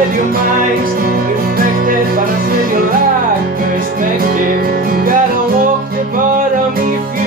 sell your mind's infected, but I said you lack perspective. You gotta walk the bottom if you